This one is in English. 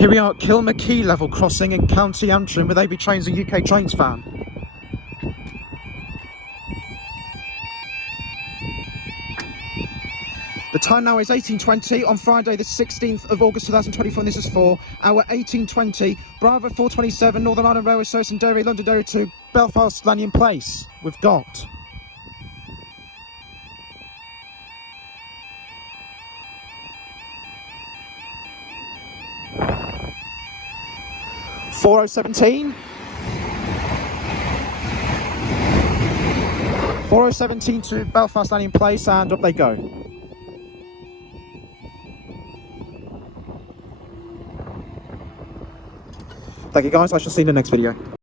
Here we are at Kilmakee level crossing in County Antrim with AB Trains and UK Trains fan. The time now is 18:20 on Friday the 16th of August 2024, and this is for hour 18:20. Bravo 427 Northern Ireland Railway Service in Derry, Londonderry to Belfast Lanyon Place. We've got 4017, 4017 to Belfast Lanyon Place, and up they go. Thank you guys, I shall see you in the next video.